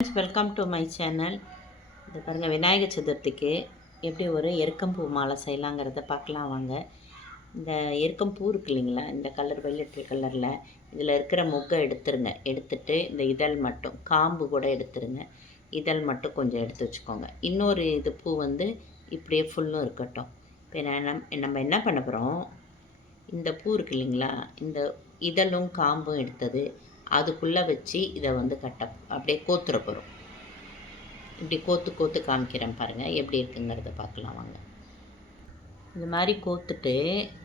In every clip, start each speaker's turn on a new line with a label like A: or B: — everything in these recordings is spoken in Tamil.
A: Friends welcome to my channel இது பாருங்கள் விநாயகர் சதுர்த்திக்கு எப்படி ஒரு எருக்கம்பூ மாலை செய்யலாங்கிறத பார்க்கலாம் வாங்க. இந்த எருக்கம்பூ இருக்கு இல்லைங்களா? இந்த கலர் வெள்ளட்டு கலரில் இதில் இருக்கிற முக்கை எடுத்துருங்க. எடுத்துட்டு இந்த இதழ் மட்டும் காம்பு கூட எடுத்துருங்க. இதழ் மட்டும் கொஞ்சம் எடுத்து வச்சுக்கோங்க. இன்னொரு இது பூ வந்து இப்படியே ஃபுல்லும் இருக்கட்டும். இப்போ நான் நம்ம என்ன பண்ண போகிறோம் இந்த பூ இருக்கு இல்லைங்களா? இந்த இதழும் காம்பும் எடுத்தது. அதுக்குள்ளே வச்சு இதை வந்து கட்ட அப்படியே கோத்துற போகிறோம் இப்படி கோத்து கோத்து காமிக்கிறேன் பாருங்கள் எப்படி இருக்குங்கிறத பார்க்கலாம் வாங்க. இந்த மாதிரி கோத்துட்டு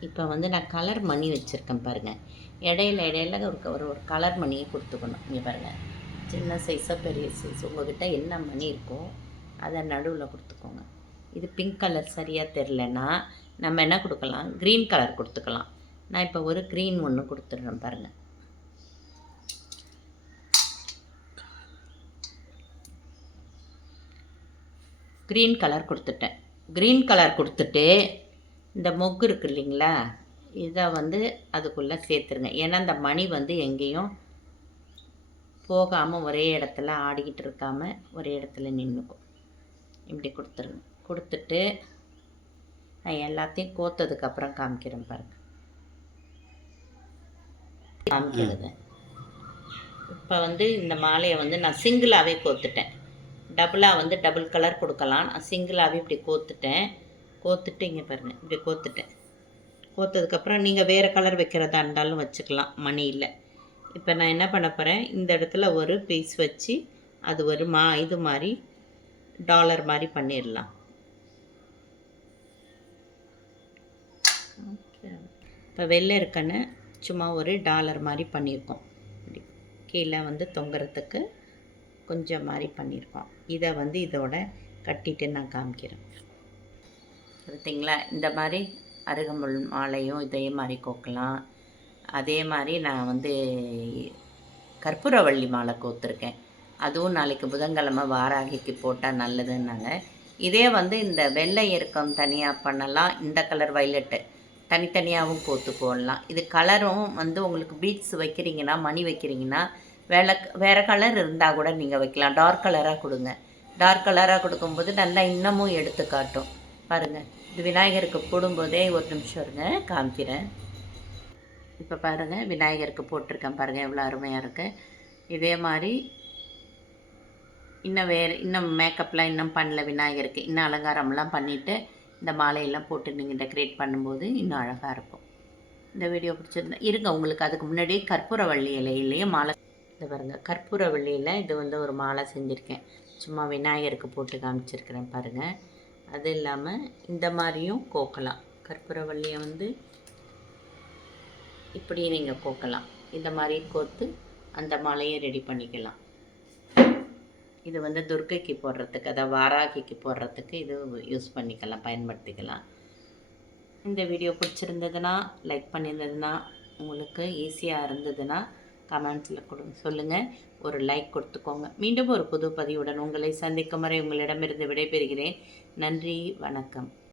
A: இப்போ வந்து நான் கலர் மணி வச்சுருக்கேன் பாருங்கள் இடையில இடையில ஒரு ஒரு ஒரு கலர் மணியை கொடுத்துக்கணும். இங்கே பாருங்கள் சின்ன சைஸாக பெரிய சைஸ் உங்கள்கிட்ட என்ன மணி இருக்கோ அதை நடுவில் கொடுத்துக்கோங்க. இது பிங்க் கலர் சரியாக தெரிலனா நம்ம என்ன கொடுக்கலாம்? க்ரீன் கலர் கொடுத்துக்கலாம். நான் இப்போ ஒரு க்ரீன் ஒன்று கொடுத்துட்றேன் பாருங்கள் க்ரீன் கலர் கொடுத்துட்டேன். க்ரீன் கலர் கொடுத்துட்டு இந்த மொக்கு இருக்கு இல்லைங்களா இதை வந்து அதுக்குள்ளே சேர்த்துருங்க. ஏன்னா இந்த மணி வந்து எங்கேயும் போகாமல் ஒரே இடத்துல ஆடிக்கிட்டு இருக்காமல் ஒரே இடத்துல நின்றுக்கும் இப்படி கொடுத்துருங்க. கொடுத்துட்டு நான் எல்லாத்தையும் கோத்ததுக்கப்புறம் காமிக்கிறேன் பாருங்க. காமிக்கிறது. இப்போ வந்து இந்த மாலையை வந்து நான் சிங்கிளாகவே கோத்துட்டேன். டபுளாக வந்து டபுள் கலர் கொடுக்கலாம். நான் சிங்கிளாகவே இப்படி கோத்துட்டேன். கோத்துட்டு இங்கே பாருங்கள் இப்படி கோத்துட்டேன். கோத்ததுக்கப்புறம் நீங்கள் வேறு கலர் வைக்கிறதா இருந்தாலும் வச்சுக்கலாம் மணி இல்லை. இப்போ நான் என்ன பண்ண போகிறேன் இந்த இடத்துல ஒரு பீஸ் வச்சு அது ஒரு மா இது மாதிரி டாலர் மாதிரி பண்ணிடலாம். இப்போ வெள்ளை இருக்கன்னு சும்மா ஒரு டாலர் மாதிரி பண்ணியிருக்கோம். கீழே வந்து தொங்குறதுக்கு கொஞ்சம் மாதிரி பண்ணியிருக்கோம். இதை வந்து இதோட கட்டிட்டு நான் காமிக்கிறேன். பார்த்தீங்களா இந்த மாதிரி அருகம்புல் மாலையும் இதே மாதிரி கோக்கலாம். அதே மாதிரி நான் வந்து கற்பூரவள்ளி மாலை கோத்துருக்கேன். அதுவும் நாளைக்கு புதன்கிழமை வாராகிக்கு போட்டால் நல்லதுன்னாங்க. இதே வந்து இந்த வெள்ளை இறுக்கம் தனியாக பண்ணலாம் இந்த கலர் வைலட்டு தனித்தனியாகவும் கோத்து போடலாம். இது கலரும் வந்து உங்களுக்கு பீட்ஸ் வைக்கிறீங்கன்னா மணி வைக்கிறீங்கன்னா வேலை வேறு கலர் இருந்தால் கூட நீங்கள் வைக்கலாம். டார்க் கலராக கொடுங்க. டார்க் கலராக கொடுக்கும்போது நல்லா இன்னமும் எடுத்து காட்டும். பாருங்கள் இது விநாயகருக்கு போடும்போதே ஒரு நிமிஷம் இருங்க. காமிக்கிறேன். இப்போ பாருங்கள் விநாயகருக்கு போட்டிருக்கேன் பாருங்கள் எவ்வளோ அருமையாக இருக்குது இதே மாதிரி இன்னும் வேறு இன்னும் மேக்கப்லாம் இன்னும் பண்ணல விநாயகருக்கு. இன்னும் அலங்காரம்லாம் பண்ணிவிட்டு இந்த மாலையெல்லாம் போட்டு நீங்கள் டெக்கரேட் பண்ணும்போது இன்னும் அழகாக இருக்கும். இந்த வீடியோ பிடிச்சிருந்தா இருங்க. உங்களுக்கு அதுக்கு முன்னாடியே கற்பூரவள்ளி இலையிலேயே மாலை இது பாருங்கள் கற்பூரவள்ளியில் இது வந்து ஒரு மாலை செஞ்சுருக்கேன். சும்மா விநாயகருக்கு போட்டு காமிச்சிருக்கிறேன் பாருங்கள் அது இல்லாமல் இந்த மாதிரியும் கோக்கலாம். கற்பூரவள்ளியை வந்து இப்படி நீங்கள் கோக்கலாம். இந்த மாதிரி கோத்து அந்த மாலையை ரெடி பண்ணிக்கலாம். இது வந்து துர்க்கைக்கு போடுறதுக்கு அதாவது வாராகிக்கு போடுறதுக்கு இது யூஸ் பண்ணிக்கலாம் பயன்படுத்திக்கலாம். இந்த வீடியோ பிடிச்சிருந்ததுன்னா லைக் பண்ணியிருந்ததுன்னா உங்களுக்கு ஈஸியாக இருந்ததுன்னா கமெண்ட்ஸில் கொடுங்க. சொல்லுங்கள் ஒரு லைக் கொடுத்துக்கோங்க. மீண்டும் ஒரு புது பதிவுடன் உங்களை சந்திக்கும் வரை உங்களிடமிருந்து விடைபெறுகிறேன். நன்றி. வணக்கம்.